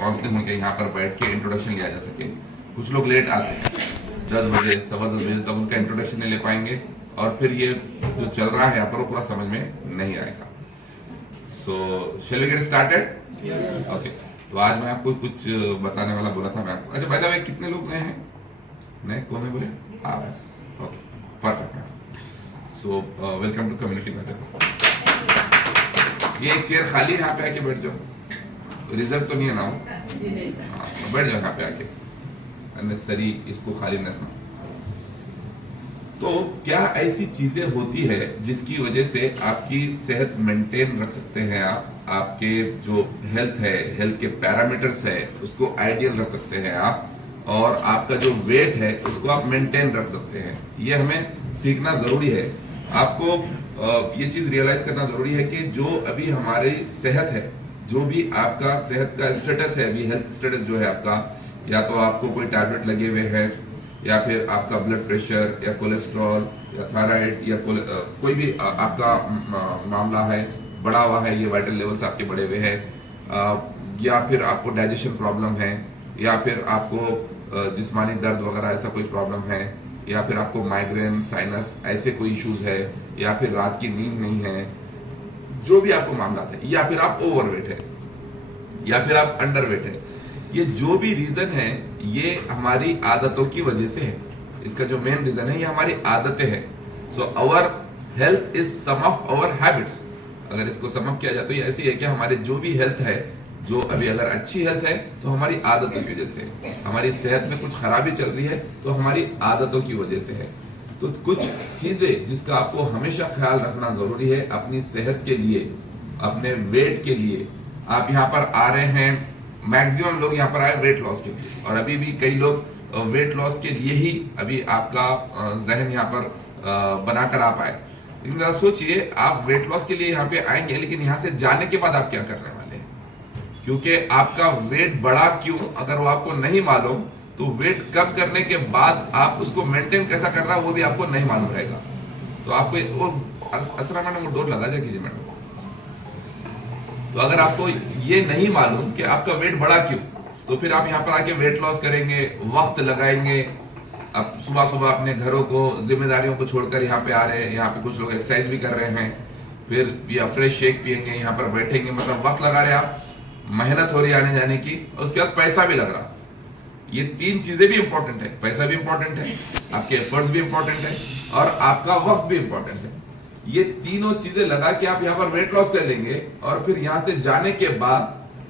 Counselling होकर यहाँ पर बैठ के इंट्रोडक्शन लिया जा सके। कुछ लोग लेट आते हैं, 10 बजे 10:15 बजे तक उनका इंट्रोडक्शन नहीं ले पाएंगे और फिर ये जो चल रहा है यहाँ पर वो पूरा समझ में नहीं आएगा। So shall we get started? Okay, तो आज मैं आपको कुछ बताने वाला बोला था मैं आपको। अच्छा, बाय द वे कितने लोग नए हैं? नए कौन है बोले? आप। Okay, perfect. So welcome to community matter. ये एक चेयर खाली है, यहाँ पे आके बैठ जाओ, रिजर्व तो नहीं है ना हो? हाँ, बैठ जाओ यहाँ पे आके, अननेसेसरी इसको खाली न रखना। तो क्या ऐसी चीजें होती है जिसकी वजह से आपकी सेहत मेंटेन रख सकते हैं आप, आपके जो हेल्थ है, हेल्थ के पैरामीटर्स है उसको आइडियल रख सकते हैं आप, और आपका जो वेट है उसको आप मेंटेन रख सकते हैं। ये हमें सीखना जरूरी है। आपको ये चीज रियलाइज करना जरूरी है कि जो अभी हमारी सेहत है, जो भी आपका सेहत का स्टेटस है, अभी हेल्थ स्टेटस जो है आपका, या तो आपको कोई टैबलेट लगे हुए हैं, या फिर आपका ब्लड प्रेशर या कोलेस्ट्रॉल या थायराइड या कोई भी आपका मामला है, बढ़ा हुआ है, ये वाइटल लेवल्स आपके बढ़े हुए हैं, या फिर आपको डाइजेशन प्रॉब्लम है, या फिर आपको जिस्मानी दर्द वगैरह ऐसा कोई प्रॉब्लम है, या फिर आपको माइग्रेन, साइनस ऐसे कोई इश्यूज है, या फिर रात की नींद नहीं है, जो भी आपको मामला है, या फिर आप ओवरवेट है, या फिर आप अंडरवेट है, ये जो भी रीजन है ये हमारी आदतों की वजह से है। इसका जो मेन रीजन है ये हमारी आदतें हैं। So our health is sum of our habits. अगर इसको सम अप किया जाए तो ये ऐसी है कि हमारे जो भी हेल्थ है, जो अभी अगर अच्छी हेल्थ है तो हमारी आदतों की वजह से, हमारी सेहत में कुछ खराबी चल रही है तो हमारी आदतों की वजह से है। तो कुछ चीजें जिसका आपको हमेशा ख्याल रखना जरूरी है अपनी सेहत के लिए, अपने वेट के लिए। आप यहाँ पर आ रहे हैं, मैक्सिमम लोग यहाँ पर आए वेट लॉस के लिए, और अभी भी कई लोग वेट लॉस के लिए ही अभी आपका जहन यहाँ पर बनाकर आप आए। लेकिन जरा सोचिए, आप वेट लॉस के लिए यहाँ पे आएंगे, लेकिन यहाँ से जाने के बाद आप क्या करने वाले हैं? क्योंकि आपका वेट बढ़ा क्यों, अगर वो आपको नहीं मालूम, तो वेट कम करने के बाद आप उसको मेंटेन कैसा करना वो भी आपको नहीं मालूम रहेगा। तो आपको असरा मैडम को डोर लगा दे कीजिए मैडम। तो अगर आपको ये नहीं मालूम कि आपका वेट बढ़ा क्यों, तो फिर आप यहाँ पर आके वेट लॉस करेंगे, वक्त लगाएंगे। अब सुबह सुबह अपने घरों को, जिम्मेदारियों को छोड़कर यहाँ पे आ रहे हैं, यहाँ पे कुछ लोग एक्सरसाइज भी कर रहे हैं, फिर या फ्रेश शेक पियेंगे, यहाँ पर बैठेंगे, मतलब वक्त लगा रहे आप, मेहनत हो रही है आने जाने की, और उसके बाद पैसा भी लग रहा। ये तीन चीजें भी इंपॉर्टेंट है, पैसा भी इंपॉर्टेंट है, आपके एफर्ट्स भी इंपॉर्टेंट है, और आपका वक्त भी इंपॉर्टेंट है। ये तीनों चीजें लगा के आप यहाँ पर वेट लॉस कर लेंगे, और फिर यहाँ से जाने के बाद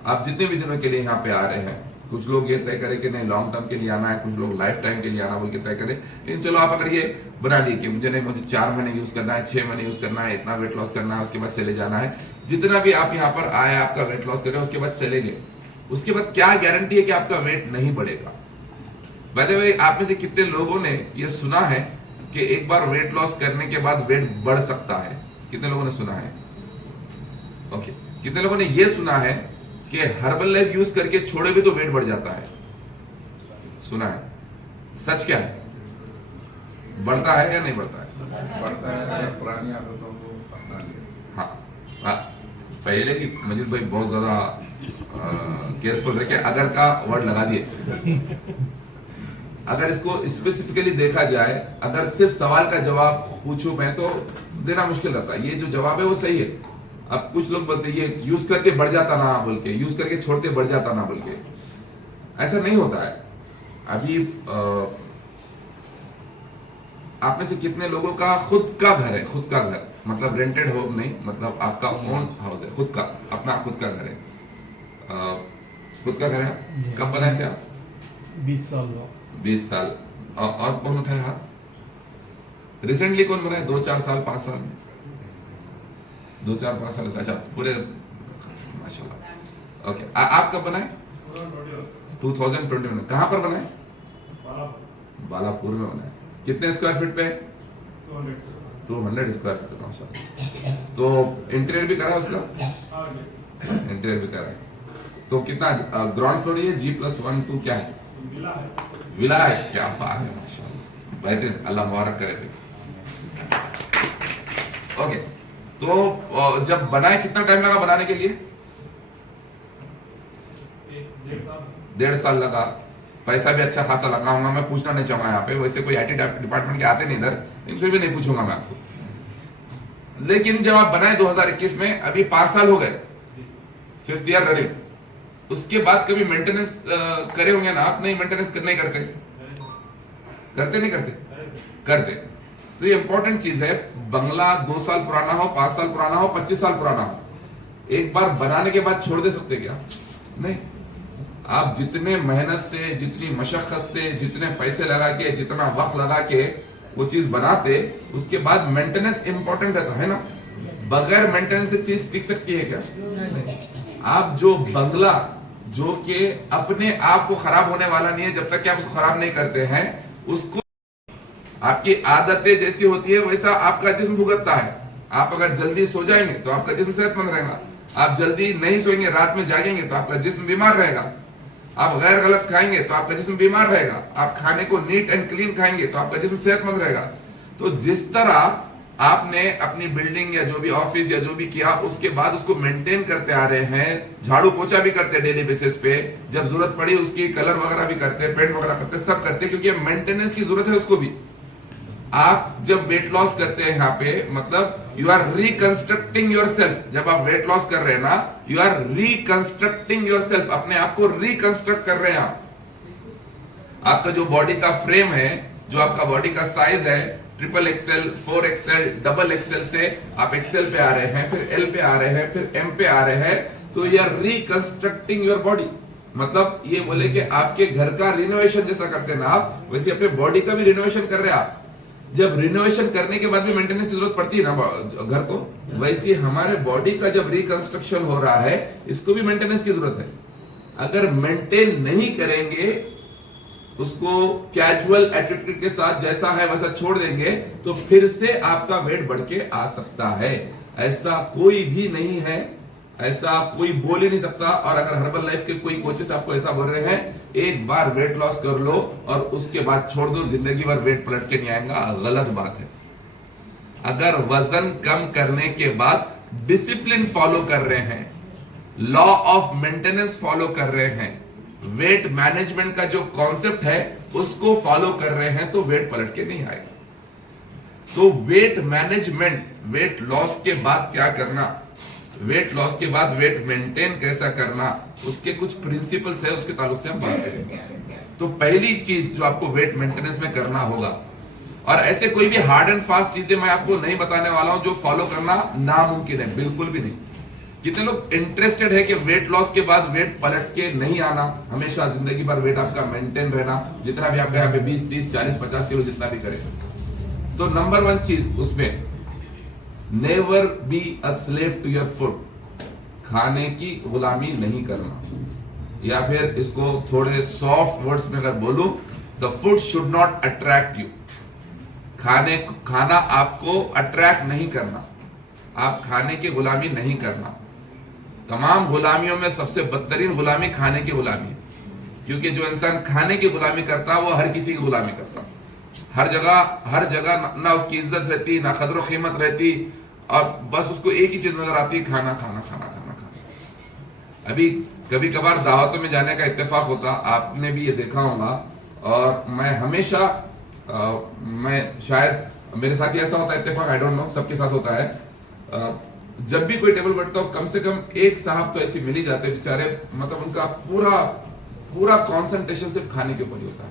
आप जितने भी दिनों के लिए यहाँ पे आ रहे हैं, कुछ लोग ये तय करें कि नहीं लॉन्ग टर्म के लिए आना है, कुछ लोग लाइफ टाइम के लिए आना बोल के तय करें। लेकिन चलो आप अगर ये बना लिए कि मुझे 4 महीने यूज करना है, 6 महीने यूज करना है, इतना वेट लॉस करना है, उसके बाद चले जाना है, जितना भी आप यहाँ पर आए आपका वेट लॉस करें, उसके बाद चले गए, उसके बाद क्या गारंटी है कि आपका वेट नहीं बढ़ेगा? बाय द वे, आप में से कितने लोगों ने ये सुना है कि एक बार वेट लॉस करने के बाद वेट बढ़ सकता है? कितने लोगों ने सुना है? ओके, कितने लोगों ने ये सुना है कि हर्बल लाइफ यूज करके छोड़े भी तो वेट बढ़ जाता है? सुना है? सच क्या है? बढ़ता है या नहीं बढ़ता है? बढ़ता है अगर पुरानी आदतों को अपना ले। हाँ, पहले की मजीद भाई बहुत ज्यादा केयरफुल रहे, अगर का वर्ड लगा दिए। अगर इसको स्पेसिफिकली देखा जाए, अगर सिर्फ सवाल का जवाब पूछूं मैं तो देना मुश्किल रहता है। ये जो जवाब है वो सही है। अब कुछ लोग बोलते हैं ये यूज करके बढ़ जाता ना बोल के, यूज करके छोड़ते बढ़ जाता ना बोल के, ऐसा नहीं होता है। अभी आप में से कितने लोगों का खुद का घर है? खुद का घर मतलब रेंटेड होम नहीं, मतलब आपका ओन हाउस है, खुद का, अपना खुद का घर है। खुद का घर है। कब बनाए थे आप? 20 साल। 20 साल। और कौन उठाया हाथ? रिसेंटली कौन बनाया? 2-4 साल, 5 साल में? 2-4-5 साल। अच्छा, पूरे माशाल्लाह। ओके, आप कब बनाए? 2020 में। कहाँ पर बनाए? बालापुर में बनाए। कितने स्क्वायर फीट पे? 200 स्क्वायर फीट। माशाल्लाह। तो इंटीरियर भी करा उसका? इंटीरियर भी करा है। तो कितना ग्राउंड फ्लोर है? G+1 2 क्या है? विला है। क्या बात है, माशाल्लाह, बेहतरीन, अल्लाह मुबारक करे। ओके, तो जब बनाए कितना टाइम लगा बनाने के लिए? 1.5 1.5 साल लगा, पैसा भी अच्छा खासा लगा होगा। मैं पूछना नहीं चाहूंगा यहाँ पे, वैसे कोई IT डिपार्टमेंट के आते नहीं इधर, लेकिन फिर भी नहीं पूछूंगा मैं आपको। लेकिन जब आप बनाए 2021 में, अभी 5 साल हो गए, 5th ईयर रनिंग, उसके बाद कभी मेंटेनेंस करे होंगे ना आप? नहीं, मेंटेनेंस नहीं करते, करते नहीं करते, करते। तो ये इंपॉर्टेंट चीज है, बंगला 2 साल पुराना हो, 5 साल पुराना हो, 25 साल पुराना हो, एक बार बनाने के बाद छोड़ दे सकते क्या? नहीं। आप जितने मेहनत से, जितनी मशक्कत से, जितने पैसे लगा के, जितना वक्त लगा के वो चीज बनाते, उसके बाद मेंटेनेंस इंपॉर्टेंट है ना? बगैर मेंटेनेंस से चीज टिक सकती है क्या? नहीं। आप जो बंगला जो कि अपने आप को खराब होने वाला नहीं है जब तक कि आप उसको खराब नहीं करते हैं, उसको आपकी आदतें जैसी होती है वैसा आपका जिस्म भुगतता है। आप अगर जल्दी सो जाएंगे तो आपका जिस्म सेहतमंद रहेगा, आप जल्दी नहीं सोएंगे, रात में जागेंगे तो आपका जिस्म बीमार रहेगा, आप गैर गलत खाएंगे तो आपका जिस्म बीमार रहेगा, आप खाने को नीट एंड क्लीन खाएंगे तो आपका जिस्म सेहतमंद रहेगा। तो जिस तरह आपने अपनी बिल्डिंग या जो भी ऑफिस या जो भी किया, उसके बाद उसको मेंटेन करते आ रहे हैं, झाड़ू पोछा भी करते हैं डेली बेसिस पे, जब जरूरत पड़ी उसकी कलर वगैरह भी करते हैं, पेंट वगैरह करते हैं, सब करते हैं, क्योंकि मेंटेनेंस की जरूरत है उसको भी। आप जब वेट लॉस करते हैं यहाँ पे, मतलब you are reconstructing your self. जब आप वेट लॉस कर रहे हैं ना, you are reconstructing your self, अपने आप को रिकंस्ट्रक्ट कर रहे हैं आप। आपका जो बॉडी का फ्रेम है, जो आपका बॉडी का साइज है, XXL, 4XL, XXL से आप XL पे आ रहे हैं, फिर L पे आ रहे हैं, फिर M पे आ रहे हैं, तो you are reconstructing your body. मतलब ये बोले कि आपके घर का रिनोवेशन जैसा करते हैं ना आप, वैसे अपने बॉडी का भी रिनोवेशन कर रहे हैं आप। जब रिनोवेशन करने के बाद भी मेंटेनेंस की जरूरत पड़ती है ना घर को, वैसे हमारे बॉडी का जब रिकंस्ट्रक्शन हो रहा है, इसको भी मेंटेनेंस की जरूरत है। अगर मेंटेन नहीं करेंगे, उसको कैजुअल एटीट्यूड के साथ जैसा है वैसा छोड़ देंगे, तो फिर से आपका वेट बढ़ के आ सकता है। ऐसा कोई भी नहीं है, ऐसा कोई बोल ही नहीं सकता। और अगर हर्बल लाइफ के कोई कोचेस आपको ऐसा बोल रहे हैं, एक बार वेट लॉस कर लो और उसके बाद छोड़ दो, जिंदगी भर वेट पलट के नहीं आएगा, गलत बात है। अगर वजन कम करने के बाद डिसिप्लिन फॉलो कर रहे हैं, लॉ ऑफ मेंटेनेंस फॉलो कर रहे हैं, वेट मैनेजमेंट का जो कॉन्सेप्ट है उसको फॉलो कर रहे हैं, तो वेट पलट के नहीं आएगा। तो वेट मैनेजमेंट, वेट लॉस के बाद क्या करना, वेट लॉस के बाद वेट मेंटेन कैसा करना, उसके कुछ प्रिंसिपल्स है, उसके ताल्लुक से हम बात करेंगे। तो पहली चीज जो आपको वेट मेंटेनेंस में करना होगा, और ऐसे कोई भी हार्ड एंड फास्ट चीजें मैं आपको नहीं बताने वाला हूं जो फॉलो करना नामुमकिन है, बिल्कुल भी नहीं। कितने लोग इंटरेस्टेड है कि वेट लॉस के बाद वेट पलट के नहीं आना, हमेशा जिंदगी भर वेट आपका मेंटेन रहना, जितना भी आपका यहाँ पे 20, 30, 40, 50 किलो जितना भी करे। तो नंबर 1 चीज उसमें, never be a slave to your food, खाने की गुलामी नहीं करना। या फिर इसको थोड़े सॉफ्ट वर्ड्स में अगर बोलूं, the food should not attract you. खाना आपको अट्रैक्ट नहीं करना, आप खाने की गुलामी नहीं करना। तमाम गुलामियों में सबसे बदतरीन गुलामी खाने की गुलामी है, क्योंकि जो इंसान खाने की गुलामी करता है वो हर किसी की गुलामी करता है। हर जगह ना उसकी इज्जत रहती, ना कदर कीमत रहती, और बस उसको एक ही चीज नजर आती है, खाना खाना खाना खाना खाना। अभी कभी कभार दावतों में जाने का इत्तेफाक होता, आपने भी ये देखा होगा, और मैं हमेशा मैं शायद मेरे साथ ही ऐसा होता है इत्तेफाक, आई डोंट नो सबके साथ होता है, जब भी कोई टेबल बैठता हो, कम से कम एक साहब तो ऐसे मिल ही जाते बेचारे, मतलब उनका पूरा कंसंट्रेशन सिर्फ खाने के ऊपर ही होता है।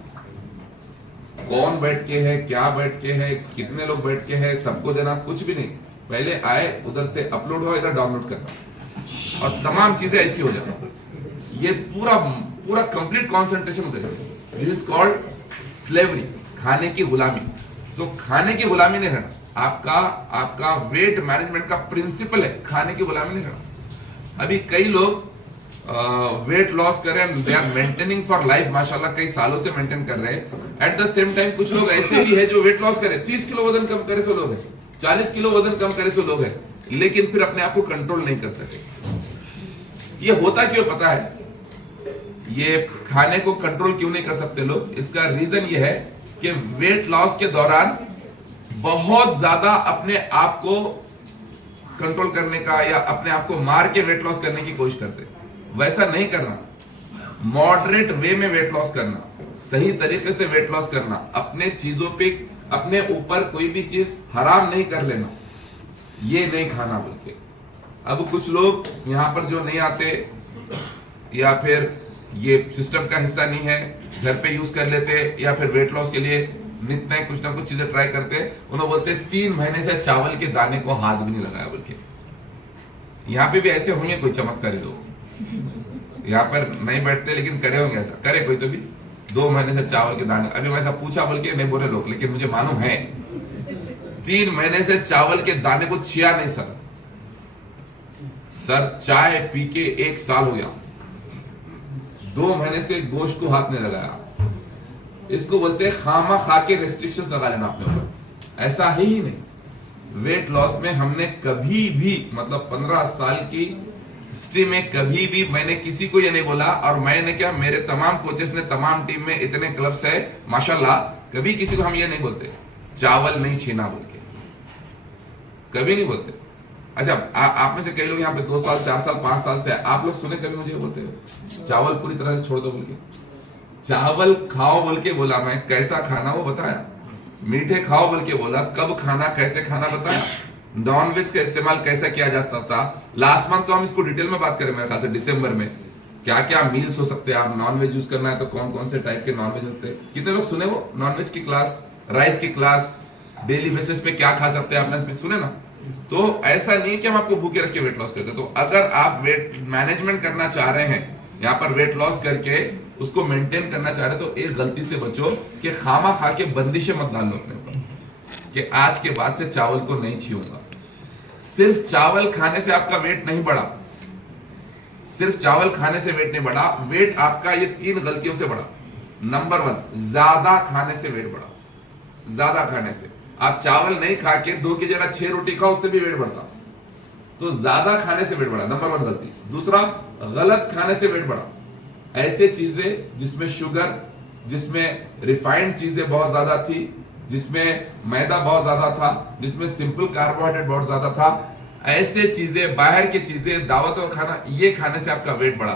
कौन बैठ के है, क्या बैठ के है, कितने लोग बैठ के है, सबको देना, कुछ भी नहीं। पहले आए, उधर से अपलोड हो, इधर डाउनलोड करना, और तमाम चीजें ऐसी हो जाती। ये पूरा कंप्लीट कंसंट्रेशन उधर है। दिस इज कॉल्ड स्लेवरी, खाने की गुलामी। तो खाने की गुलामी नहीं रहना, आपका वेट मैनेजमेंट का प्रिंसिपल है खाने की गुलामी नहीं रहना। अभी कई लोग वेट लॉस कर रहे हैं, they are maintaining for life, माशाल्लाह कई सालों से मेंटेन कर रहे हैं। एट द सेम टाइम कुछ लोग ऐसे भी है जो वेट लॉस करे, 30 किलो वजन कम करे सो लोग है, 40 किलो वजन कम करे सो लोग है, लेकिन फिर अपने आप को कंट्रोल नहीं कर सके। ये होता क्यों पता है? ये खाने को कंट्रोल क्यों नहीं कर सकते लोग? इसका रीजन ये है कि वेट लॉस के दौरान बहुत ज्यादा अपने आप को कंट्रोल करने का या अपने आप को मार के वेट लॉस करने की कोशिश करते। वैसा नहीं करना। मॉडरेट वे में वेट लॉस करना, सही तरीके से वेट लॉस करना, अपने चीजों पे अपने ऊपर कोई भी चीज हराम नहीं कर लेना, ये नहीं खाना बोल के। अब कुछ लोग यहाँ पर जो नहीं आते या फिर ये सिस्टम का हिस्सा नहीं है, घर पे यूज कर लेते या फिर वेट लॉस के लिए नित नए कुछ ना कुछ चीजें ट्राई करते, उन्होंने बोलते 3 महीने से चावल के दाने को हाथ भी नहीं लगाया बोल के। यहाँ पे भी ऐसे होंगे कोई चमत्कारी लोग, यहाँ पर नहीं बैठते लेकिन करे होंगे ऐसा, करे कोई तो भी 2 महीने से चावल के दाने। अभी वैसा पूछा बोल के नहीं बोले लोग, लेकिन मुझे मालूम है 3 महीने से चावल के दाने को छिया नहीं सर चाय पी के 1 साल हो गया, 2 महीने से गोश्त को हाथ नहीं लगाया। इसको बोलते हैं खामा खा के रेस्ट्रिक्शंस लगा लेना अपने ऊपर, ऐसा है ही नहीं। वेट लॉस में हमने कभी भी मतलब 15 साल की हिस्ट्री में कभी भी मैंने किसी को ये नहीं बोला, और मैंने क्या मेरे तमाम कोचेस ने तमाम टीम में इतने क्लब्स है माशाल्लाह, कभी किसी को हम ये नहीं बोलते चावल नहीं छीना बोल के, कभी नहीं बोलते। अच्छा आप में से कई लोग यहाँ पे 2 साल 4 साल 5 साल से आप लोग सुने कभी मुझे बोलते हो चावल पूरी तरह से छोड़ दो बोल के? चावल खाओ बोल के बोला मैं, कैसा खाना वो बताया, मीठे खाओ बोल के बोला, कब खाना कैसे खाना बताया, नॉन वेज का इस्तेमाल कैसे किया जाता था। लास्ट मंथ तो हम इसको डिटेल में बात करें मेरे ख्याल से दिसंबर में, क्या क्या मील्स हो सकते हैं, आप नॉन वेज यूज करना है तो कौन कौन से टाइप के नॉन वेज होते हैं। कितने लोग सुने वो नॉन वेज की क्लास, राइस की क्लास, डेली बेसिस पे क्या खा सकते हैं आपने सुने ना। तो ऐसा नहीं है कि हम आपको भूखे रख के वेट लॉस करते। तो अगर आप वेट मैनेजमेंट करना चाह रहे हैं, यहाँ पर वेट लॉस करके उसको मेंटेन करना चाह रहे तो एक गलती से बचो कि खामा खा के बंदिशें मत डाल लो अपने ऊपर कि आज के बाद से चावल को नहीं छूऊंगा। सिर्फ चावल खाने से आपका वेट नहीं बढ़ा, सिर्फ चावल खाने से वेट नहीं बढ़ा, वेट आपका ये 3 गलतियों से बढ़ा। नंबर 1, ज्यादा खाने से वेट बढ़ा। ज्यादा खाने से आप चावल नहीं खा के 2 की जगह 6 रोटी खाओ, उससे भी वेट बढ़ता, तो ज्यादा खाने से वेट बढ़ा, नंबर 1 गलती। दूसरा, गलत खाने से वेट बढ़ा। ऐसे चीजें जिसमें शुगर, जिसमें रिफाइंड चीजें बहुत ज्यादा थी, जिसमें मैदा बहुत ज्यादा था, जिसमें सिंपल कार्बोहाइड्रेट बहुत ज्यादा था, ऐसे चीजें, बाहर की चीजें, दावत और खाना, ये खाने से आपका वेट बढ़ा।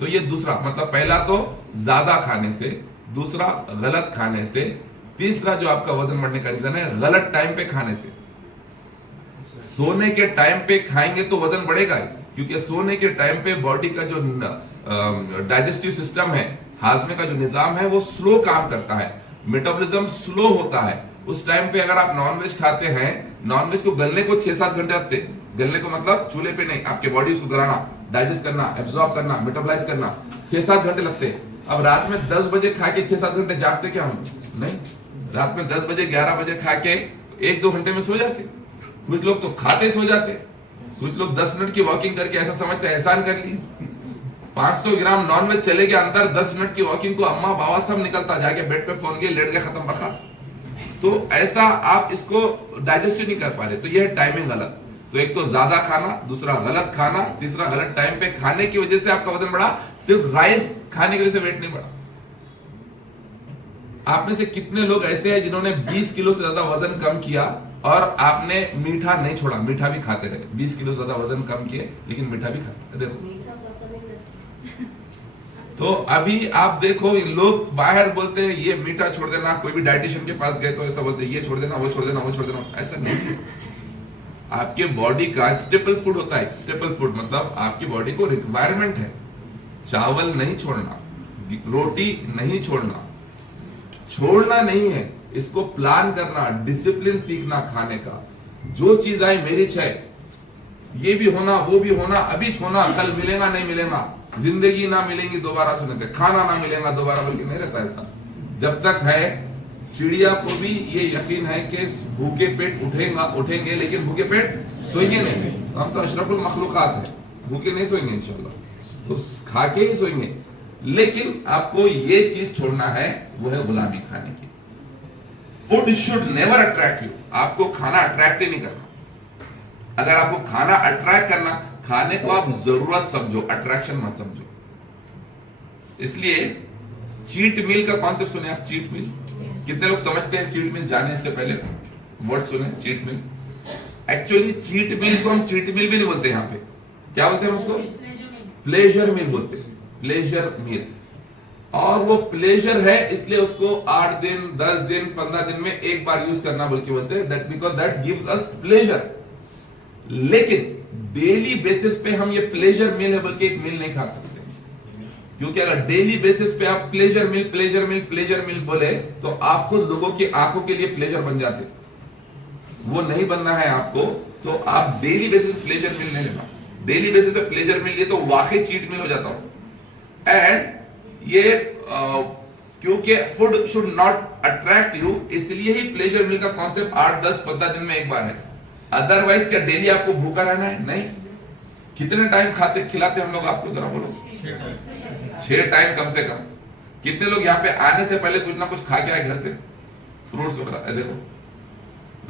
तो ये दूसरा मतलब, पहला तो ज्यादा खाने से, दूसरा गलत खाने से, तीसरा जो आपका वजन बढ़ने का रीजन है गलत टाइम पे खाने से। सोने के टाइम पे खाएंगे तो वजन बढ़ेगा, क्योंकि सोने के टाइम पे बॉडी का जो डाइजेस्टिव सिस्टम है, हाजमे का जो निजाम है वो स्लो काम करता है, मेटाबॉलिज्म स्लो होता है। उस टाइम पे अगर आप नॉनवेज खाते हैं, नॉनवेज को गलने को 6-7 घंटे लगते, गलने को मतलब चूल्हे पे नहीं, आपके बॉडी उसको गलाना, डाइजेस्ट करना, एब्जॉर्ब करना, मेटाबॉलाइज करना 6-7 घंटे लगते। अब रात में 10 बजे खा के 6-7 घंटे जागते क्या हम? नहीं, रात में 10 बजे 11 बजे खा के 1-2 घंटे में सो जाते। कुछ लोग तो खाते सो जाते, कुछ लोग 10 मिनट की वॉकिंग करके ऐसा समझते एहसान कर ली। 500 ग्राम नॉनवेज चले गया अंदर, 10 मिनट की वॉकिंग को अम्मा बाबा सब निकलता, जाके बेड पे फोन किए, लेट गए, खत्म बर्खास्त। तो ऐसा आप इसको डाइजेस्ट नहीं कर पा रहे, तो यह है टाइमिंग गलत। तो एक तो ज्यादा खाना, दूसरा गलत खाना, तीसरा गलत टाइम पे खाने की वजह से आपका वजन बढ़ा। सिर्फ राइस खाने की वजह से वेट नहीं बढ़ा। आप में से कितने लोग ऐसे हैं जिन्होंने 20 किलो से ज्यादा वजन कम किया और आपने मीठा नहीं छोड़ा, मीठा भी खाते रहे, 20 किलो से ज्यादा वजन कम किए लेकिन मीठा भी खाते। देखो तो अभी आप देखो, लोग बाहर बोलते हैं ये मीठा छोड़ देना, कोई भी डाइटिशियन के पास गए तो ऐसा बोलते हैं ये छोड़ देना, वो छोड़ देना, वो छोड़ देना। ऐसा नहीं है। आपके बॉडी का स्टेपल फूड होता है, स्टेपल फूड मतलब आपकी बॉडी को रिक्वायरमेंट है। चावल नहीं छोड़ना, रोटी नहीं छोड़ना, छोड़ना नहीं है, इसको प्लान करना, डिसिप्लिन सीखना खाने का। जो चीज आई मेरी है, ये भी होना, वो भी होना, अभी होना, कल मिलेगा नहीं मिलेगा, जिंदगी ना मिलेंगी दोबारा, सुनेंगे खाना ना मिलेगा दोबारा, बल्कि नहीं रहता ऐसा। जब तक है, चिड़िया को भी ये यकीन है कि भूखे पेट उठेंगे लेकिन भूखे पेट सोएंगे नहीं। हम तो अशरफुल मखलूकात है, भूखे नहीं सोएंगे इंशाल्लाह, तो खा के ही सोएंगे। लेकिन आपको ये चीज छोड़ना है, वो है गुलामी खाने की। Food should never attract you, आपको खाना अट्रैक्ट ही नहीं करना। अगर आपको खाना अट्रैक्ट करना, खाने को आप जरूरत समझो, अट्रैक्शन मत समझो। इसलिए चीट मील का कॉन्सेप्ट सुने आप? चीट मील कितने लोग समझते हैं? चीट मील जाने से पहले वर्ड सुने, cheat meal. Actually cheat meal को हम चीट मील भी नहीं बोलते, यहाँ पे क्या बोलते हैं उसको? प्लेजर मील बोलते हैं, प्लेजर मील। और वो प्लेजर है, इसलिए उसको 8 दिन 10 दिन 15 दिन में एक बार यूज करना बोल के बोलते हैं, that because that gives us pleasure. लेकिन डेली बेसिस पे हम ये प्लेजर मील है बोल के एक मील नहीं खा सकते, क्योंकि अगर डेली बेसिस पे आप प्लेजर मिल बोले तो आप खुद लोगों की आंखों के लिए प्लेजर बन जाते। वो नहीं बनना है आपको, तो आप डेली बेसिस पे प्लेजर मिल नहीं लेना। डेली बेसिस पे प्लेजर मिल लिए तो वाकई चीट मिल हो जाता हूं। एंड ये क्योंकि food should not attract you, इसलिए ही प्लेजर मिल का कॉन्सेप्ट 8 10 15 दिन में एक बार है। अदरवाइज क्या डेली आपको भूखा रहना है? नहीं। कितने टाइम खाते खिलाते हम लोग आपको, जरा बोलो। 6 टाइम कम से कम। कितने लोग यहाँ पे आने से पहले कुछ ना कुछ खा के आए घर से, फ्रूट्स वगैरह? देखो,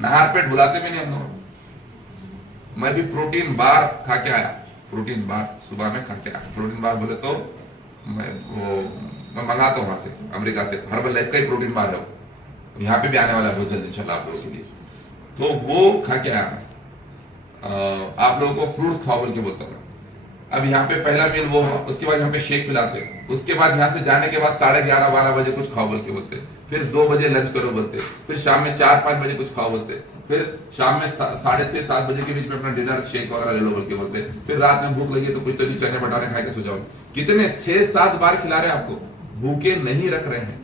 नहार पेट बुलाते भी नहीं हम लोग। मैं भी प्रोटीन बार खा के आया, प्रोटीन बार सुबह में खा के आया। प्रोटीन बार बोले तो मैं मंगाता हूँ वहां से, अमेरिका से। हर्बल लाइफ का ही प्रोटीन बार है वो, यहाँ पे भी आने वाला है बहुत जल्द इंशाल्लाह आप लोगों के लिए। तो वो खा के आया मैं। आप लोगों को फ्रूट्स खाओ बोल के बोलता हूँ। अब यहाँ पे पहला मील वो, उसके बाद यहाँ पे शेक पिलाते, उसके बाद यहाँ से जाने के बाद 11:30 12 बजे कुछ खाओ बोल के बोलते, फिर 2 बजे लंच करो बोलते, फिर शाम में 4 5 बजे कुछ खाओ बोलते, फिर शाम में 6:30 7 बजे के बीच में अपना डिनर शेक वगैरह ले लो बोल के बोलते, फिर रात में भूख लगी तो कुछ तो भी चने बटाने खा के सो जाओ। कितने 6-7 बार खिला रहे हैं आपको, भूखे नहीं रख रहे हैं।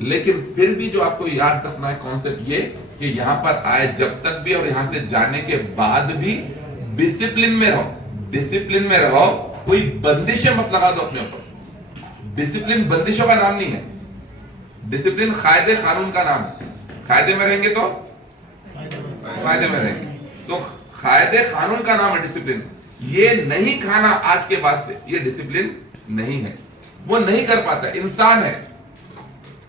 लेकिन फिर भी जो आपको याद रखना है कॉन्सेप्ट ये कि यहाँ पर आए जब तक भी और यहाँ से जाने के बाद भी डिसिप्लिन में रहो, डिसिप्लिन में रहो। कोई बंदिशें मत लगा दो अपने ऊपर। डिसिप्लिन बंदिशों का नाम नहीं है, डिसिप्लिन कायदे कानून का नाम है। कायदे में रहेंगे तो फायदे में रहेंगे, तो कायदे कानून का नाम है डिसिप्लिन। ये नहीं खाना आज के बाद से, ये डिसिप्लिन नहीं है। वो नहीं कर पाता, इंसान है,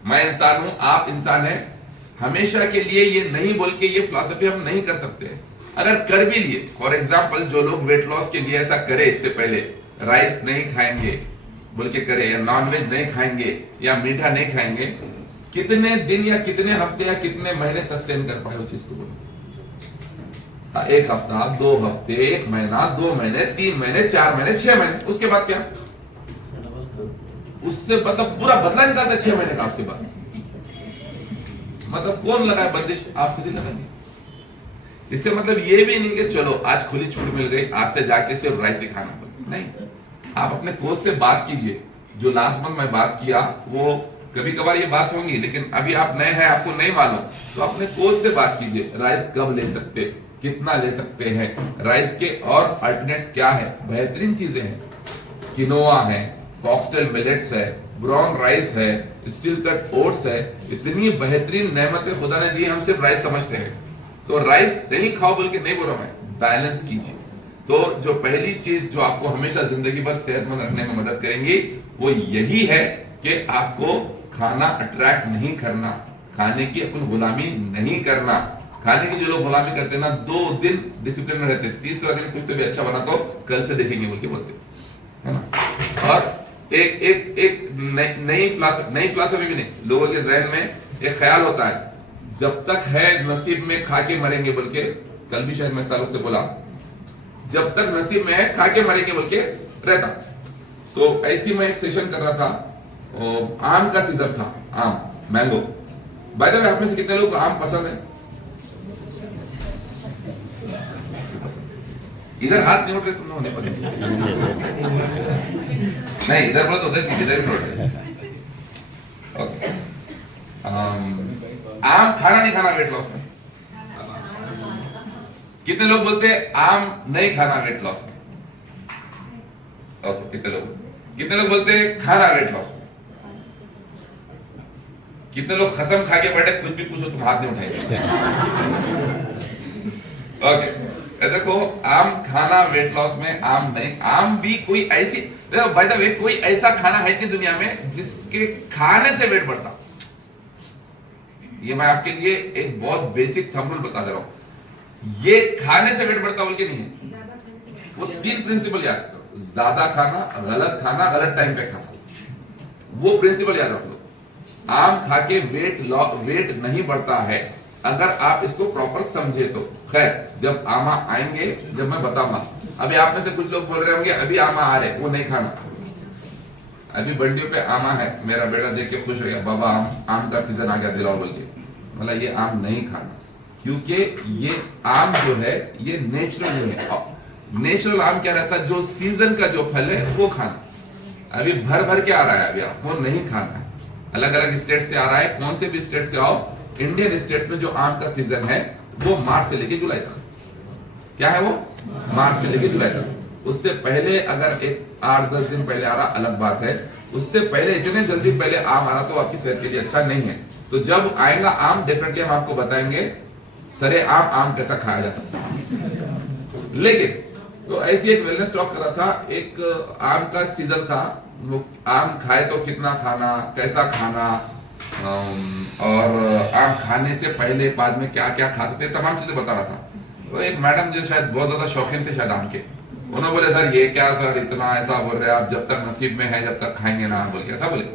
मैं इंसान हूं, आप इंसान है। हमेशा के लिए ये नहीं बोल के ये फिलॉसफी हम नहीं कर सकते। अगर कर भी लिए, फॉर एग्जाम्पल जो लोग वेट लॉस के लिए ऐसा करे, इससे पहले राइस नहीं खाएंगे बोल के करे, या नॉनवेज नहीं खाएंगे, या मीठा नहीं खाएंगे, कितने दिन या कितने हफ्ते या कितने महीने सस्टेन कर पाए उस चीज को? बोलो, 1 हफ्ता, 2 हफ्ते, 1 महीना, 2 महीने, 3 महीने, 4 महीने, 6 महीने, उसके बाद क्या? उससे मतलब पूरा बदला निकालता 6 महीने का। उसके बाद मतलब कौन लगाए बंदिश? आप खुद ही लगाएंगे। इससे मतलब ये भी नहीं कि चलो आज खुली छूट मिल गई, आज से जाके सिर्फ राइस ही खाना पड़े। नहीं, आप अपने कोच से बात कीजिए। जो लास्ट मंथ मैं बात किया, वो कभी कभार ये बात होंगी, लेकिन अभी आप नए हैं, आपको नहीं मालूम, तो अपने कोच से बात कीजिए। राइस कब ले सकते, कितना ले सकते हैं, राइस के और अल्टरनेट्स क्या है। बेहतरीन चीजें हैं, किनोआ है, फॉक्सटेल मिलेट्स है, ब्राउन राइस है, स्टील कट ओट्स है। इतनी बेहतरीन नेमतें खुदा ने दी, हम सिर्फ राइस समझते हैं। तो राइस नहीं खाओ बोल के नहीं बोल रहा मैं, बैलेंस कीजिए। तो जो पहली चीज जो आपको हमेशा जिंदगी भर सेहतमंद रखने में मदद करेंगी वो यही है कि आपको खाना अट्रैक्ट नहीं करना, खाने की अपन गुलामी नहीं करना। खाने की जो लोग गुलामी करते हैं ना, 2 दिन डिसिप्लिन में रहते, तीसरा दिन कुछ तो भी अच्छा बना तो कल से देखेंगे बोल के बोलते है ना। और एक नई फिलॉसफी भी नहीं, लोगों के जहन में एक ख्याल होता है जब तक है नसीब में खा के मरेंगे बोल के। कल भी शायद मैं सालों से बोला, जब तक नसीब में है खा के मरेंगे बोल के रहता। तो ऐसी मैं एक सेशन कर रहा था, आम का सीजन था, आम, मैंगो। बाय द वे, आप में से कितने लोग को आम पसंद है? इधर हाथ नहीं उठ रहे, तुम लोग नहीं पसंद? नहीं, इधर बोलो तो उधर, इधर भी उठ रहे। ओके, आम खाना नहीं खाना वेट लॉस में? कितने लोग बोलते हैं आम नहीं खाना वेट लॉस में? ओके, कितने लोग बोलते हैं खाना वेट लॉस में? कितने लोग कसम खा के बैठे कुछ भी पूछो तुम हाथ नहीं उठाएंगे? ओके, देखो, आम खाना वेट लॉस में, आम नहीं। आम भी कोई ऐसी, बाय द वे, कोई ऐसा खाना है कि दुनिया में जिसके खाने से वेट बढ़ता। ये मैं आपके लिए एक बहुत बेसिक थंब रूल बता दे रहा हूं। ये खाने से वेट बढ़ता बोल के नहीं है। वो 3 प्रिंसिपल याद करो, ज्यादा खाना, गलत टाइम पे खाना। वो प्रिंसिपल याद रख लो। आम खा के वेट नहीं बढ़ता है अगर आप इसको प्रॉपर समझे तो। खैर, जब आमा आएंगे, जब मैं बताऊंगा। अभी आप में से कुछ लोग बोल रहे होंगे अभी आमा आ रहे, वो नहीं खाना। अभी बंडियों पे आमा है, मेरा बेटा देख के खुश हो गया, बाबा आम का सीजन आ गया दिलाओ बोल के। मतलब ये आम नहीं खाना, क्योंकि ये आम जो है ये नेचुरल जो है। नेचुरल आम क्या रहता है, जो सीजन का जो फल है वो खाना। अभी भर भर के आ रहा है, अभी आपको नहीं खाना है। अलग अलग स्टेट से आ रहा है, कौन से भी स्टेट से आओ, इंडियन स्टेट्स में जो आम का सीजन है वो मार्च से लेके जुलाई तक। क्या है वो? मार्च से लेके जुलाई तक। उससे पहले अगर एक 8-10 दिन पहले आ रहा अलग बात है, उससे पहले इतने जल्दी पहले आम आ रहा तो आपकी सेहत के लिए अच्छा नहीं है। तो जब आएगा आम डेफिनेटली हम आपको बताएंगे सरे आम कैसा खाया जा सकता है। लेकिन तो ऐसी एक वेलनेस टॉक कर रहा था, एक आम का सीजन था, वो आम खाए तो कितना खाना, कैसा खाना, और आम खाने से पहले बाद में क्या क्या खा सकते, तमाम चीजें बता रहा था। तो एक मैडम जो शायद बहुत ज्यादा शौकीन थे शायद आम के, उन्होंने बोले सर ये क्या सर इतना ऐसा बोल रहे हैं आप, जब तक नसीब में है जब तक खाएंगे ना बोल के, ऐसा बोले।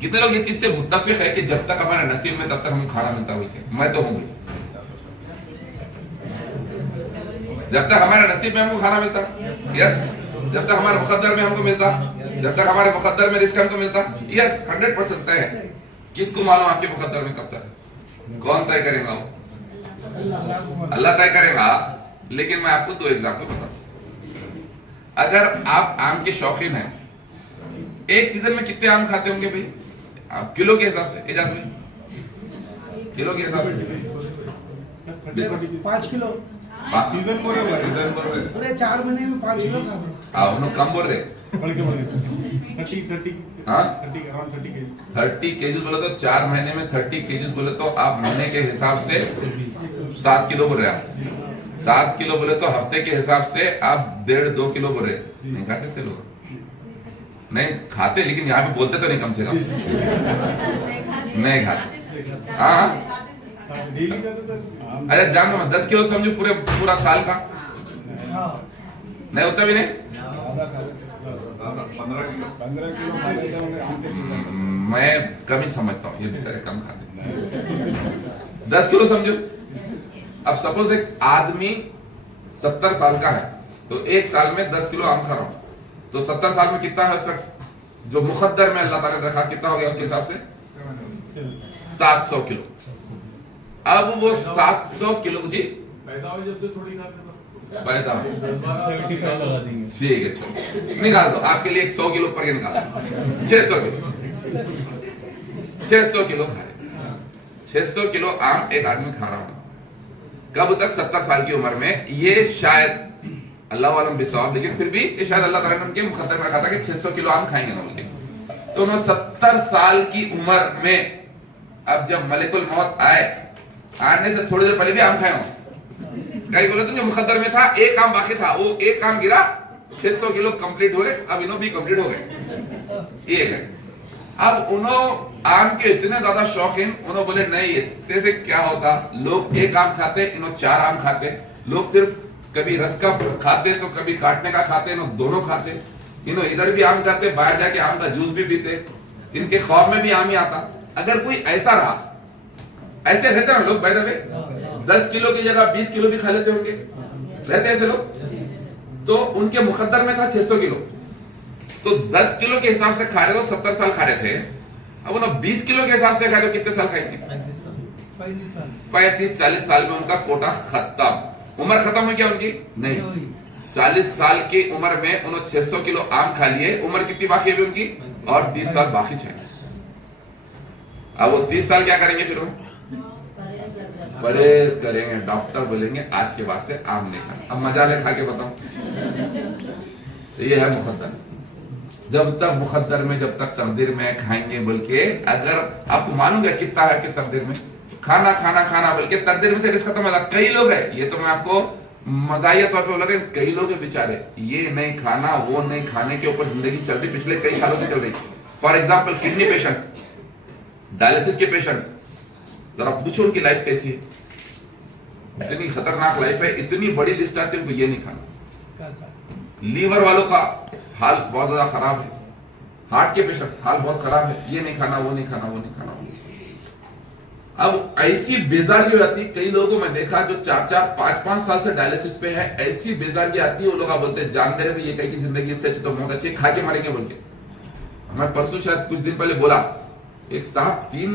कितने लोग ये चीज से मुत्तफिक है कि जब तक हमारे नसीब में तब तक हम खाना मिलता बोल के? मैं तो हूँ, जब तक हमारे नसीब में हमको खाना मिलता, यस, जब तक हमारे मुकद्दर में हमको मिलता, जब तक हमारे मुकद्दर में रिस्क हमको मिलता, यस 100% तय है। किसको मालूम आपके मुकद्दर में कब तक? कौन तय करेगा? वो अल्लाह तय करेगा। लेकिन मैं आपको 2 एग्जाम्पल बताऊं। अगर आप आम के शौकीन हैं, एक सीजन में कितने आम खाते होंगे भाई आप? किलो के हिसाब से, एजाज भाई किलो के हिसाब से 5 किलो सीजन पूरे 4 महीने में 5 किलो खाते। उन्होंने कम बोल रहे 30 केजीज बोले तो 4 महीने में 30 केजीज बोले तो आप महीने के हिसाब से 7 किलो बोल रहे आप। 7 किलो बोले तो हफ्ते के हिसाब से आप 1.5-2 किलो बोल रहे। नहीं खाते थे लोग? नहीं खाते, लेकिन यहाँ पे बोलते तो नहीं कम से कम। नहीं खाते। हाँ अरे जान दो, 10 किलो समझो पूरा साल का, नहीं होता भी नहीं। 15 किलो मैं कम ही समझता हूँ, ये बेचारे कम खाते। 10 किलो समझो। अब सपोज एक आदमी 70 साल का है, तो एक साल में 10 किलो आम खा रहा हूं, तो 70 साल में कितना है उसका जो मुकद्दर में अल्लाह ताला ने रखा, कितना हो गया उसके हिसाब से? 700 किलो। अब वो 700 किलो जी पैदा हो जब से थोड़ी खाते हैं, पैदा 75 लगा देंगे। ठीक है, चलो निकाल दो, आपके लिए 100 किलो ऊपर के निकाल दो। 600 किलो 600 किलो खा रहे, 600 किलो आम एक आदमी खा रहा हूं। कब तक? 70 साल की उम्र में। ये शायद अल्लाह वालम बिसवाब, लेकिन फिर भी ये शायद अल्लाह ताला ने उनके मुकद्दर में रखा था कि 600 किलो आम खाएंगे ना उनके। तो उन्होंने 70 साल की उम्र में, अब जब मलिकुल मौत आने से थोड़ी देर पहले भी आम खाए हों। कई बोले तो जो मुकद्दर में था एक आम बाकी था, वो एक आम गिरा, 600 किलो कंप्लीट हुए। अब इन्हों भी कंप्लीट हो गए, ये गए। अब उन्होंने आम के इतने ज्यादा शौकीन, उन्होंने बोले नहीं इतने से क्या होता, लोग एक आम खाते, इन्हों 4 आम खाते। लोग सिर्फ कभी रस का खाते तो कभी काटने का खाते, इन्हों दोनों खाते। इन्हों इधर भी आम खाते, बाहर जाके आम का जूस भी पीते, इनके ख्वाब में भी आम ही आता। अगर कोई ऐसा रहा, ऐसे रहते ना लोग, बाय द वे 10 किलो की जगह 20 किलो भी खा लेते होंगे, रहते ऐसे लोग। तो उनके मुकद्दर में था 600 किलो, तो 10 किलो के हिसाब से खा रहे हो, 70 साल खा रहे थे। अब उन्होंने 20 किलो के हिसाब से खा रहे हो, कितने साल खाएंगे? 35-40 साल में उनका कोटा खत्म। उम्र खत्म हुई क्या उनकी? नहीं। 40 साल की उम्र में उन्होंने 600 किलो आम खा लिए। उम्र कितनी बाकी है उनकी? और 30 साल बाकी चाहिए। अब वो 30 साल क्या करेंगे? फिर वो परहेज करेंगे। डॉक्टर बोलेंगे आज के बाद से आम नहीं खाना। अब मजा ले खा के बताओ। तो ये है मुकद्दर। जब तक मुकद्दर में, जब तक तकदीर में खाएंगे बोल के, अगर आपको मालूम है कितना है कि तकदीर में खाना खाना खाना बोल के तकदीर में से रिस्क खत्म होगा। कई लोग है, ये तो मैं आपको मजाहिया तौर पे बोला, कई लोग है बेचारे ये नहीं खाना वो नहीं खाने के ऊपर जिंदगी चल रही, पिछले कई सालों से चल रही। For example kidney patients, dialysis के पेशेंट्स, जरा पूछो उनकी लाइफ कैसी है। इतनी खतरनाक लाइफ है, इतनी बड़ी लिस्ट आती है, उनको ये नहीं खाना। लीवर वालों का हाल बहुत ज्यादा खराब है, हार्ट के पेशेंट हाल बहुत खराब है, ये नहीं खाना वो नहीं खाना वो नहीं खाना। अब ऐसी बेजारी आती, कई लोगों को मैं देखा जो 4-4, 5-5 साल से डायलिसिस पे है, ऐसी बेजारी आती है, वो लोग बोलते हैं जान दे रहे ये कहीं की जिंदगी इससे अच्छी तो मौत अच्छी, खा के मरेंगे बोल के। मैं परसों शायद कुछ दिन पहले बोला, एक साहब 3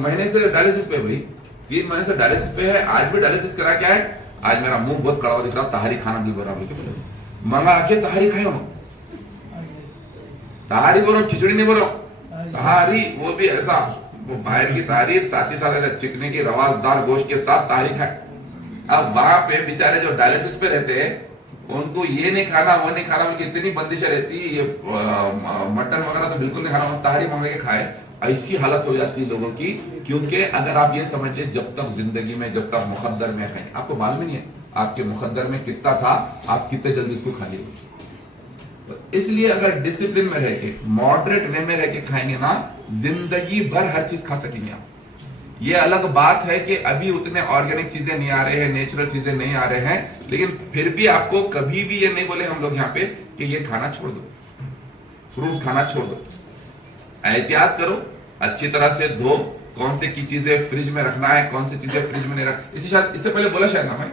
महीने से डायलिसिस पे, भाई 3 महीने से डायलिसिस पे है, आज भी डायलिसिस करा क्या है, आज मेरा मुंह बहुत कड़वा दिख रहा, तहारी खाना दिल भरा बोल के मंगा के तहारी खाए हम, तहारी बोलो, खिचड़ी नहीं बोलो, तहारी, वो भी ऐसा, वो बाहर की तारीफ, साथ ही साथ ऐसा चिकने की रवाजदार गोश्त के साथ तारीख है। अब वहां पे बेचारे जो डायलिसिस पे रहते हैं, उनको ये नहीं खाना वो नहीं खाना, उनकी इतनी बंदिशें रहती, ये मटन वगैरह तो बिल्कुल नहीं खाना, तारी मंगा के खाए, ऐसी हालत हो जाती है लोगों की। क्योंकि अगर आप ये समझिए, जब तक जिंदगी में, जब तक मुकद्दर में खाएं, आपको मालूम ही नहीं है आपके मुकद्दर में कितना था, आप कितने जल्दी इसको खा लिए। तो इसलिए अगर डिसिप्लिन में रह के, मॉडरेट वे में रह के खाएंगे ना, जिंदगी भर हर चीज खा सकेंगे आप। ये अलग बात है कि अभी उतने ऑर्गेनिक चीजें नहीं आ रहे हैं, नेचुरल चीजें नहीं आ रहे हैं, लेकिन फिर भी आपको कभी भी ये नहीं बोले हम लोग यहाँ पे कि ये खाना छोड़ दो, फ्रूट्स खाना छोड़ दो। एहतियात करो, अच्छी तरह से धो, कौन से की चीजें फ्रिज में रखना है, कौन सी चीजें फ्रिज में नहीं रख, इससे पहले बोला शायद ना मैं,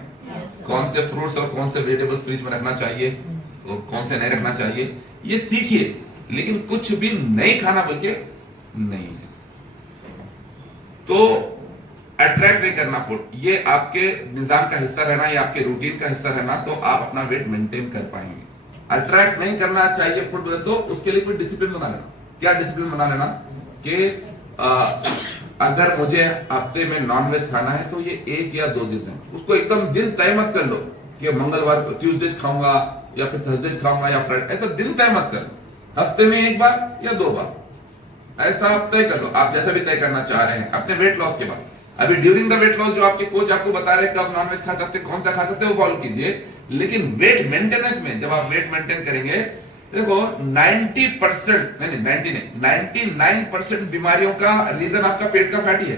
कौन से फ्रूट्स और कौन से वेजिटेबल्स फ्रिज में रखना चाहिए और कौन से नहीं रखना चाहिए, ये सीखिए। लेकिन कुछ भी नहीं खाना बोल के नहीं है, तो अट्रैक्ट नहीं करना फूड, ये आपके निजाम का हिस्सा रहना, ये आपके रूटीन का हिस्सा रहना, तो आप अपना वेट मेंटेन कर पाएंगे। अट्रैक्ट नहीं करना चाहिए फूड, तो उसके लिए कोई डिसिप्लिन बना लेना। क्या डिसिप्लिन बना लेना कि अगर मुझे हफ्ते में नॉनवेज खाना है तो ये 1 या 2 दिन है, उसको एकदम दिन तय मत कर लो कि मंगलवार ट्यूसडे खाऊंगा या फिर थर्सडे खाऊंगा या फ्राइडे, ऐसा दिन तय मत कर लो। हफ्ते में 1 बार या 2 बार ऐसा आप तय कर लो, आप जैसा भी तय करना चाह रहे हैं अपने वेट लॉस के बाद। अभी ड्यूरिंग द वेट लॉस जो आपके कोच आपको बता रहे हैं कब नॉनवेज खा सकते, कौन सा खा सकते, वो फॉलो कीजिए। लेकिन वेट मेंटेनेंस में जब आप वेट मेंटेन करेंगे, देखो 90% नहीं 99% बीमारियों का रीजन आपका पेट का फैटी है।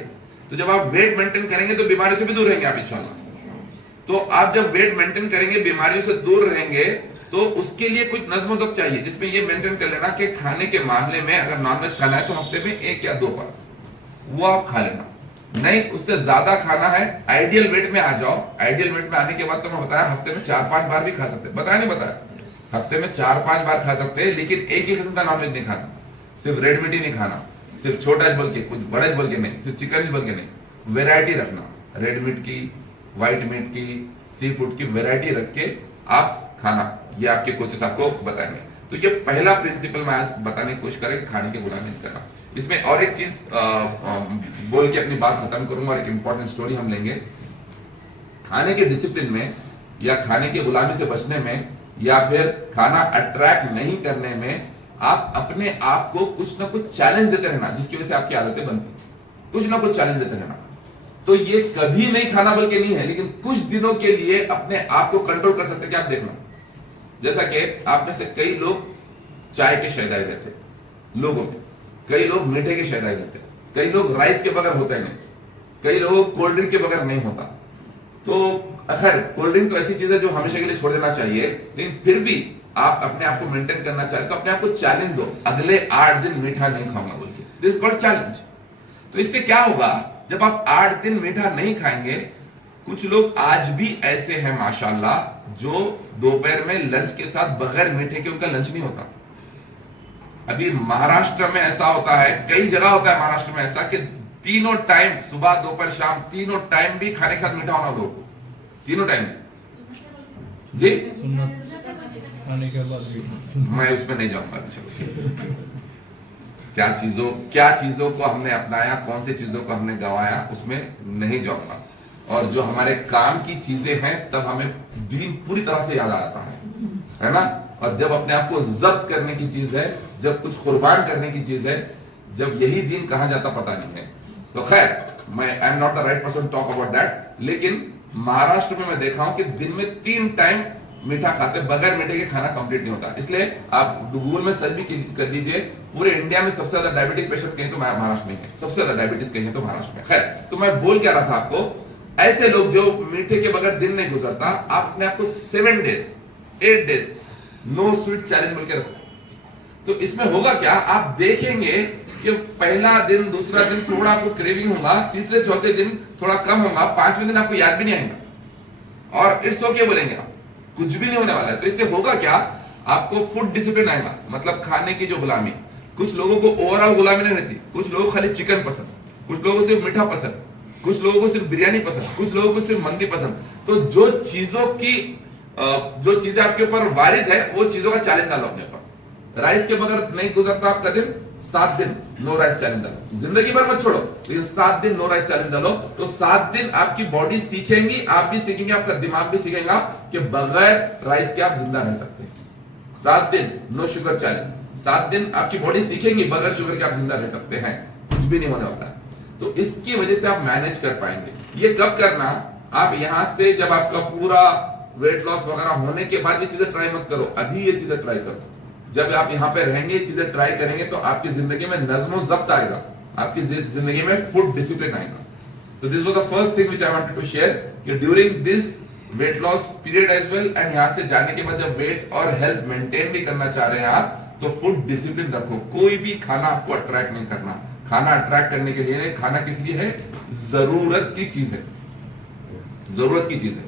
तो जब आप वेट मेंटेन करेंगे तो बीमारी से भी दूर रहेंगे आप इंशाल्लाह। तो आप जब वेट मेंटेन करेंगे, बीमारियों से दूर रहेंगे, तो उसके लिए कुछ नज़्म ज़ब्त चाहिए, जिसमें ये मेंटेन कर लेना कि खाने के मामले में अगर नॉनवेज खाना है तो हफ्ते में 1 या 2 बार वो आप खा लेना, नहीं उससे ज्यादा खाना है। आइडियल वेट में आ जाओ, आइडियल वेट में आने के बाद तो मैं बताया हफ्ते में 4-5 बार भी खा सकते, बताया नहीं बताया, हफ्ते में 4-5 बार खा सकते हैं, लेकिन एक ही किस्म का नॉनवेज नहीं खाना, सिर्फ रेड मीट ही नहीं खाना, सिर्फ छोटा बोल के, कुछ बड़ा बोल के नहीं, सिर्फ चिकन बोल के नहीं, वेराइटी रखना, रेड मीट की, व्हाइट मीट की, सी फूड की वेराइटी रख के आप खाना, ये आपके कोचेस आपको बताएंगे। तो ये पहला प्रिंसिपल मैं आज बताने की कोशिश करें, खाने की गुलामी नहीं करना। इसमें और एक चीज बोल के अपनी बात खत्म करूंगा और एक इंपॉर्टेंट स्टोरी हम लेंगे। खाने के डिसिप्लिन में या खाने की गुलामी से बचने में या फिर खाना अट्रैक्ट नहीं करने में आप अपने आप को कुछ ना कुछ चैलेंज देते रहना, जिसकी वजह से आपकी आदतें बनती, कुछ ना कुछ चैलेंज देते रहना। तो ये कभी नहीं खाना बोल के नहीं है, लेकिन कुछ दिनों के लिए अपने आप को कंट्रोल कर सकते हैं। क्या आप देखना, जैसा कि आप में से कई लोग चाय के शहदाई रहते, लोगों में कई लोग मीठे के शहदाई रहते, कई लोग राइस के बगैर होते नहीं, कई लोग कोल्ड ड्रिंक के बगैर नहीं होता। तो खैर कोल्ड ड्रिंक तो ऐसी चीज है जो हमेशा के लिए छोड़ देना चाहिए, लेकिन फिर भी आप अपने आप को मेंटेन करना चाहते तो अपने आप को चैलेंज दो, अगले 8 दिन मीठा नहीं खाऊंगा बोल के, दिस इज कॉल्ड चैलेंज। तो इससे क्या होगा, जब आप 8 दिन मीठा नहीं खाएंगे, कुछ लोग आज भी ऐसे हैं माशाल्लाह जो दोपहर में लंच के साथ बगैर मीठे के उनका लंच नहीं होता। अभी महाराष्ट्र में ऐसा होता है, कई जगह होता है महाराष्ट्र में ऐसा कि तीनों टाइम, सुबह दोपहर शाम, तीनों टाइम भी खाने के साथ मीठा होना लोग, तीनों टाइम जी खाने के बाद मैं उसमें नहीं जाऊंगा। चलो क्या चीजों को हमने अपनाया, कौन सी चीजों को हमने गंवाया, उसमें नहीं जाऊंगा। और जो हमारे काम की चीजें हैं तब हमें दीन पूरी तरह से याद आता है ना। और जब अपने आप को जब्त करने की चीज है, जब कुछ कुर्बान करने की चीज है, जब यही दिन कहां जाता पता नहीं है। तो खैर मैं I am not the right person talk about that, लेकिन महाराष्ट्र में मैं देखा हूं कि दिन में 3 टाइम मीठा खाते, बगैर मीठे के खाना कंप्लीट नहीं होता। इसलिए आप गूगल में सर्च भी कर लीजिए, पूरे इंडिया में सबसे ज्यादा डायबिटिक पेशेंट कहीं तो महाराष्ट्र में है, सबसे ज्यादा डायबिटीज कहीं तो महाराष्ट्र में। खैर तो मैं बोल क्या रहा था आपको, ऐसे लोग जो मीठे के बगैर दिन नहीं गुजरता, आप अपने आपको 7 days 8 days no sweet challenge बोल के रखो। तो इसमें होगा क्या, आप देखेंगे कि पहला दिन दूसरा दिन थोड़ा आपको क्रेविंग होगा, तीसरे चौथे दिन थोड़ा कम होगा, पांचवें दिन आपको याद भी नहीं आएगा और इट्स ओके बोलेंगे आप, कुछ भी नहीं होने वाला है। तो इससे होगा क्या, आपको फूड डिसिप्लिन आएगा, मतलब खाने की जो गुलामी। कुछ लोगों को ओवरऑल गुलामी नहीं रहती, कुछ लोगों को खाली चिकन पसंद, कुछ लोगों को सिर्फ मीठा पसंद, कुछ लोगों को सिर्फ बिरयानी पसंद, कुछ लोगों को सिर्फ मंदी पसंद। तो जो चीजें आपके ऊपर वारिद है वो चीजों का चैलेंज डालो अपने ऊपर। राइस के बगैर नहीं गुजरता आपका दिन, 7 दिन नो राइस चैलेंज डालो, जिंदगी भर मत छोड़ो, लेकिन 7 दिन नो राइस चैलेंज डालो। तो 7 दिन आपकी बॉडी सीखेंगी, आप भी सीखेंगे, आपका दिमाग भी सीखेगा कि बगैर राइस के आप जिंदा रह सकते हैं। 7 दिन नो शुगर चैलेंज, 7 दिन आपकी बॉडी सीखेंगी बगैर शुगर के आप जिंदा रह सकते हैं, कुछ भी नहीं होने वाला है। तो इसकी वजह से आप मैनेज कर पाएंगे। ये कब करना, आप यहां से जब आपका पूरा वेट लॉस वगैरह होने के बाद ये चीजें ट्राई मत करो, अभी ये चीजें ट्राई करो। जब आप यहाँ पे रहेंगे, ये चीजें ट्राई करेंगे तो आपकी जिंदगी में नज़्म ज़ब्त आएगा, आपकी जिंदगी में फूड डिसिप्लिन आएगा। तो this was the first thing which I wanted to share कि during this weight loss period as well, and यहाँ से जाने के बाद जब वेट और हेल्थ मेंटेन भी करना चाह रहे हैं आप, तो फूड डिसिप्लिन रखो। कोई भी खाना आपको अट्रैक्ट नहीं करना, खाना अट्रैक्ट करने के लिए नहीं, खाना किस लिए है, जरूरत की चीज है, जरूरत की चीज है।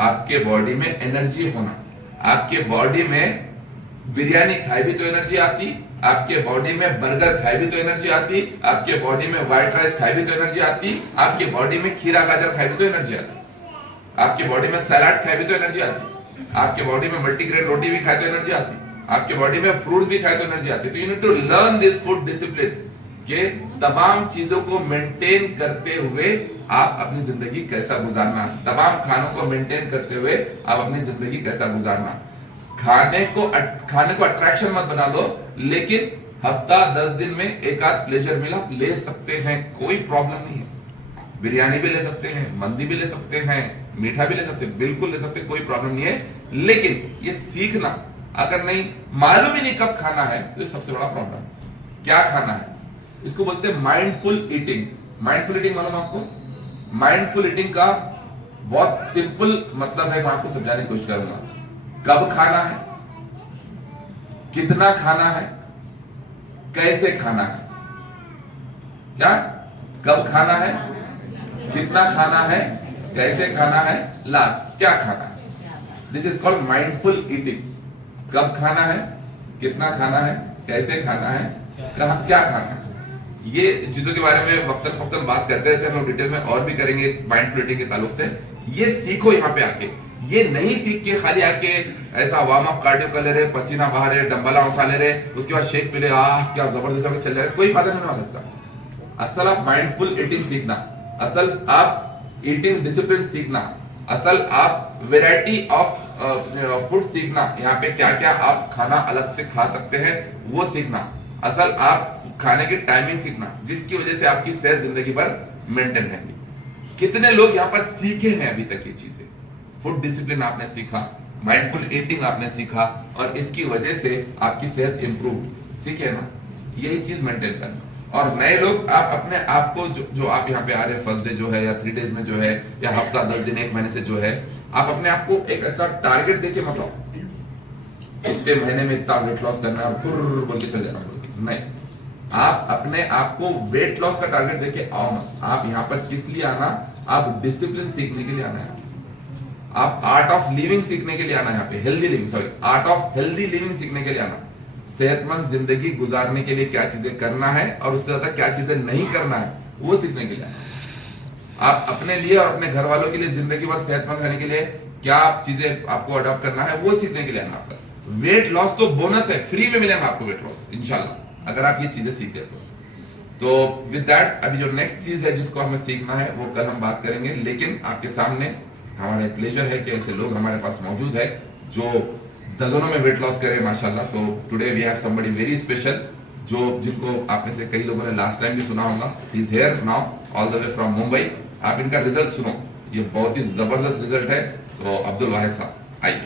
आपके बॉडी में एनर्जी होना, आपके बॉडी में बिरयानी खाई भी तो एनर्जी आती, आपके बॉडी में बर्गर खाई भी तो एनर्जी आती, आपके बॉडी में व्हाइट राइस खाई भी तो एनर्जी आती, आपके बॉडी में खीरा गाजर खाई भी तो एनर्जी आती, आपके बॉडी में सलाद खाई भी तो एनर्जी आती, आपके बॉडी में मल्टीग्रेन रोटी भी खाए तो एनर्जी आती, आपके बॉडी में फ्रूट भी खाए तो एनर्जी आती। तो you need to learn this food discipline के तमाम चीजों को मेंटेन करते हुए आप अपनी जिंदगी कैसा गुजारना, तमाम खानों को मेंटेन करते हुए आप अपनी जिंदगी कैसा गुजारना। खाने को अट्रैक्शन मत बना लो, लेकिन हफ्ता 10 दिन में एक आध प्लेजर मिला ले सकते हैं, कोई प्रॉब्लम नहीं है। बिरयानी भी ले सकते हैं, मंदी भी ले सकते हैं, मीठा भी ले सकते हैं, बिल्कुल ले सकते हैं, कोई प्रॉब्लम नहीं है। लेकिन ये सीखना, अगर नहीं मालूम ही नहीं कब खाना है तो ये सबसे बड़ा प्रॉब्लम है। क्या खाना है, इसको बोलते हैं माइंडफुल ईटिंग। माइंडफुल ईटिंग मालूम आपको? माइंडफुल ईटिंग का बहुत सिंपल मतलब है, मैं आपको समझाने की कोशिश करूंगा। कब खाना है, कितना खाना है, कैसे खाना है। क्या, कब खाना है, कितना खाना है, कैसे खाना है, लास्ट क्या खाना है। This is called mindful eating. कब खाना है, कितना खाना है, कैसे खाना है, क्या खाना है। ये चीजों के बारे में वक्तन फक्तन बात करते रहते हैं हम लोग, डिटेल में और भी करेंगे माइंडफुल ईटिंग के ताल्लुक से। ये सीखो यहाँ पे आके, ये नहीं सीख के खाली आके ऐसा वार्म अप कार्डियो कर ले रहे, पसीना बहा रहे, डंबला उठा ले रहे, उसके बाद शेक पी ले, क्या जबरदस्त होकर चल रहे, कोई फायदा नहीं होगा इसका। असल आप माइंडफुल ईटिंग सीखना, असल आप ईटिंग डिसिप्लिन सीखना, असल आप वेराइटी ऑफ फूड सीखना, यहाँ पे क्या क्या आप खाना अलग से खा सकते हैं वो सीखना, असल आप खाने की टाइमिंग सीखना, जिसकी वजह से आपकी सेहत जिंदगी भर मेंटेन रहेगी। कितने लोग यहाँ पर सीखे हैं अभी तक ये चीजें, फूड डिसिप्लिन आपने सीखा, माइंडफुल ईटिंग आपने सीखा, और इसकी वजह से आपकी सेहत इंप्रूव, सीखे ना, यही चीज मेंटेन करना। और नए लोग आप अपने आप को जो आप यहाँ पे आ रहे हैं फर्स्ट डे जो है, या 3 डेज में जो है, या हफ्ता 10 दिन 1 महीने से जो है, आप अपने आप को एक ऐसा टारगेट देके मत आओ, इतने महीने में इतना वेट लॉस करना है बोल के चल जाना, नहीं। आप अपने आप को वेट लॉस का टारगेट देके आओ ना। आप यहाँ पर किस लिए आना, आप डिसिप्लिन सीखने के लिए आना है, आप आर्ट ऑफ लिविंग सीखने के लिए आना है यहाँ पे, healthy living, sorry art of healthy living सीखने के लिए आना, सेहतमंद जिंदगी गुजारने के लिए क्या चीजें करना है और उससे ज्यादा क्या चीजें नहीं करना है वो सीखने के लिए आना। आप अपने लिए और अपने घर वालों के लिए जिंदगी भर सेहतमंद रहने के लिए क्या चीजें आपको अडॉप्ट करना है वो सीखने के लिए आना। आपका वेट लॉस तो बोनस है, फ्री में मिलेगा आपको वेट लॉस इंशाल्लाह, अगर आप ये चीजें सीखते तो विद दैट अभी जो नेक्स्ट चीज है जिसको हमें सीखना है वो कल हम बात करेंगे। लेकिन आपके सामने हमारा प्लेजर है कि ऐसे लोग हमारे पास मौजूद है जो दर्जनों में वेट लॉस करे माशाल्लाह। तो today we have somebody very special, जो जिनको आप में से कई लोगों ने लास्ट टाइम भी सुना होगा। He is here now all the way from Mumbai. आप इनका रिजल्ट सुनो, ये बहुत ही जबरदस्त रिजल्ट है। तो अब्दुल वाहिद साहब आइए।